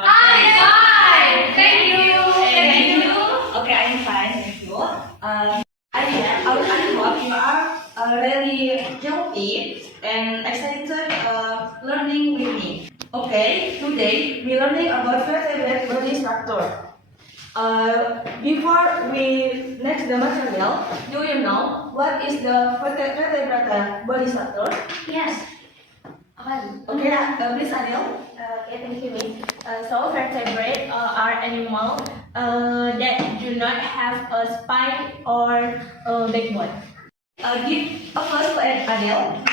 I'm fine. Thank you. Thank you. Okay, I'm fine, thank you. I hope you are really healthy and excited learning with me. Okay, today we're learning about vertebrate body structure. Before we next the material, do you know what is the vertebrate body structure? Yes. Okay, please Adele. Okay, thank you, Miss. So vertebrate are animals that do not have a spine or a backbone. Give applause to Adele.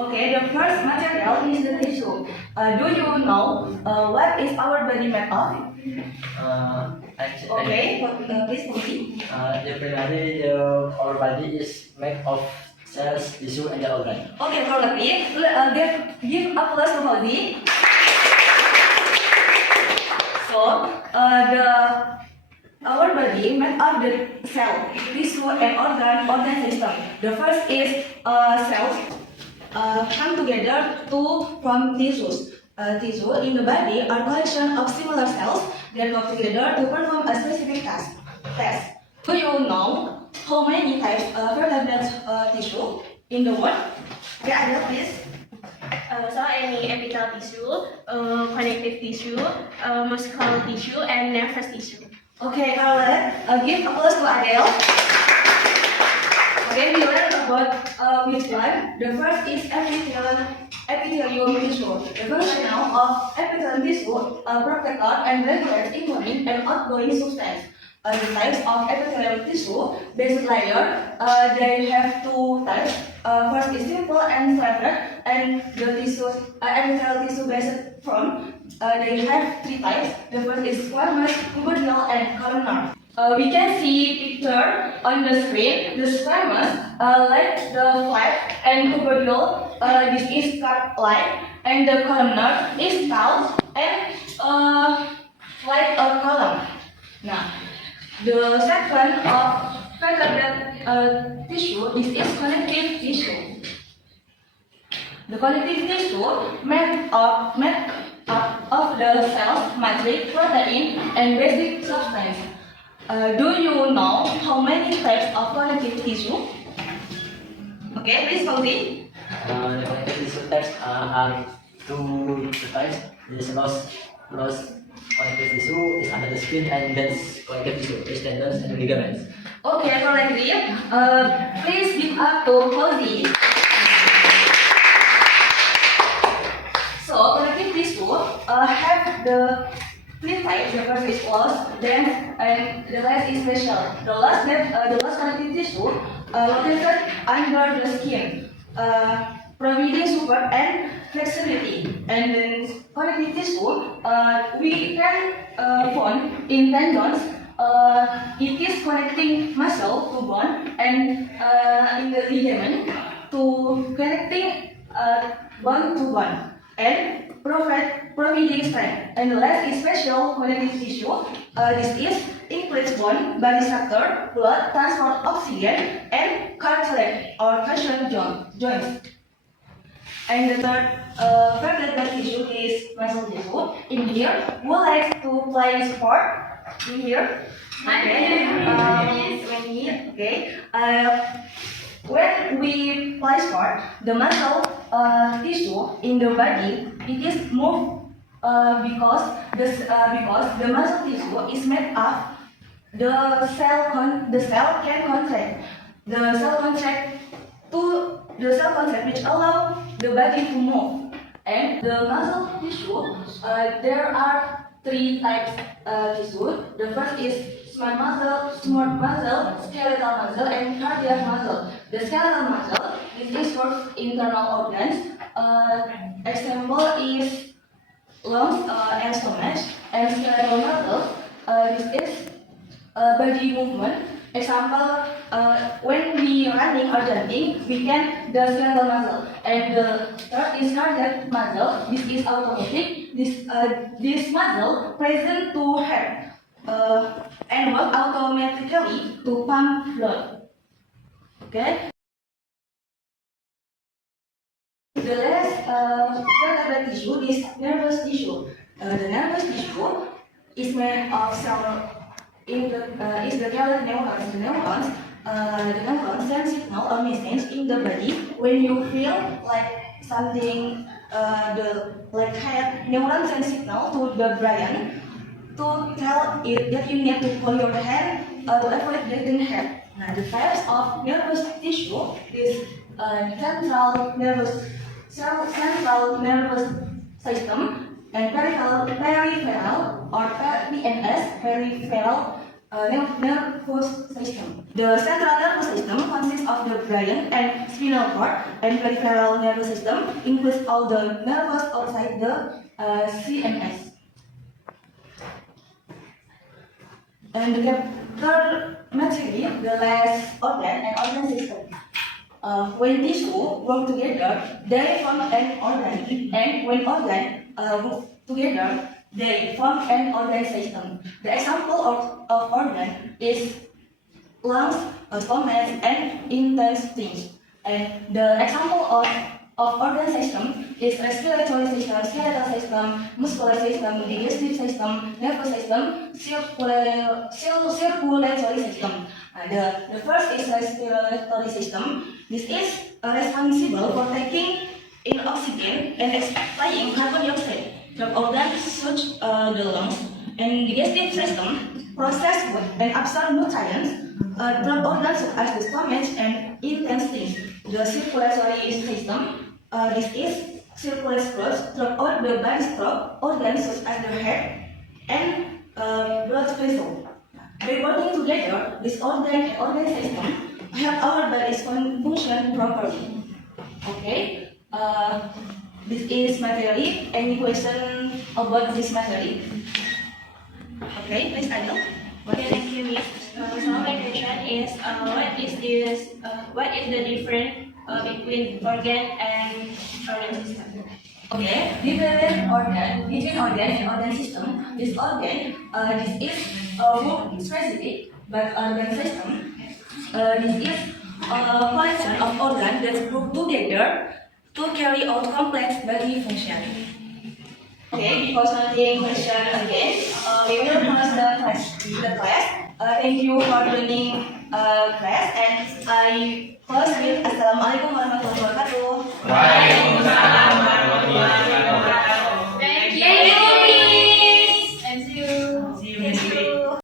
Okay, the first material is the tissue. Do you know what is our body made of? Okay, please continue. Definitely, our body is made of cells, tissue, and the organ. Okay, correctly. Give applause to Fauzi. So, our body made of the cell, tissue, and organ system. The first is cells. Come together to form tissues. Tissue in the body are collection of similar cells that work together to perform a specific task. Do you know how many types of vertebrate tissue in the world? Okay, Adele, please. So any epithelial tissue, connective tissue, muscular tissue, and nervous tissue. Okay, Carla, give applause to Adele. Okay, we learn about which one. The first is epithelium tissue. The function of epithelial tissue protect and regulate incoming and outgoing substance. The types of epithelial tissue, basic layer, they have two types. First is simple and separate, and the tissues, epithelial tissue based form, they have three types. The first is squamous, tubular, and columnar. We can see picture on the screen. The squamous, like the flat, and tubular, this is cut line, and the columnar is tall and like a column. Now, the second of vertebrate tissue is connective tissue. The connective tissue made up of the cells, matrix, protein, and basic substance. Do you know how many types of connective tissue? Okay, please Fauzi. The connective tissue types are two types. This loss connective tissue is under the skin, and dense connective tissue is tendons and ligaments. Okay, correctly. Please give up to Fauzi. So, connective tissue have the three types. The first is loss, then and the last is special. The last connective tissue located under the skin, providing support and flexibility. And then connective tissue we can find in tendons. It is connecting muscle to bone, and in the ligament to connecting bone to bone, and providing strength. And the last is special connective tissue. This is includes bone, body structure, blood, transport oxygen, and cartilage or fascial joints. And the third vertebrate tissue is muscle tissue. In here, who likes to play sport? In here. Okay. When we play sport, the muscle tissue in the body it is moved because the muscle tissue is made up. The cell can contract. The cell contract which allow the body to move. And the muscle tissue, there are three types tissue. The first is smooth muscle, skeletal muscle, and cardiac muscle. The skeletal muscle is for internal organs. Example is lungs and stomach. And skeletal muscle, this is body movement. Example, when we running or jumping, we can the skeletal muscle. And the third is cardiac muscle. This is automatic. This muscle present to heart and work automatically to pump blood. Okay. The last vertebrate tissue is nervous tissue. The nervous tissue is made of several is the colored neurons. The neurons send signal or message in the body when you feel like something. Like head neuron send signal to the brain to tell it that you need to pull your head to avoid getting hurt. Now, the types of nervous tissue is central nervous system and peripheral or PNS, peripheral nervous system. The central nervous system consists of the brain and spinal cord, and peripheral nervous system includes all the nerves outside the CNS. And the third material, the last organ and organ system. When tissue work together, they form an organ, and when organ work together, they form an organ system. The example of organ is lungs, stomach, and intestines. And the example of organ system is respiratory system, skeletal system, muscular system, digestive system, nervous system, circulatory system. The first is respiratory system. This is responsible for taking in oxygen and expelling carbon dioxide from organs such the lungs. And digestive system process food and absorb nutrients from organs such as the stomach and intestines. The circulatory system. This is circulates blood throughout the body through organs such as the heart and blood vessel. By working together, this organ and organ system help our bodies function properly. Okay, this is material. Any question about this material? Okay, please Adil. Okay, thank you, Miss. So my question is, what is the difference between organ and organ system? Okay, between organ and organ system, this is more specific, but organ system, this is a collection of organs that group together to carry out complex body function. Okay, before starting question again, we will close the class. Thank you for joining class, and I close with Assalamualaikum warahmatullahi wabarakatuh. Waalaikumsalam warahmatullahi wabarakatuh. Thank you, Miss. And see you. See you next week.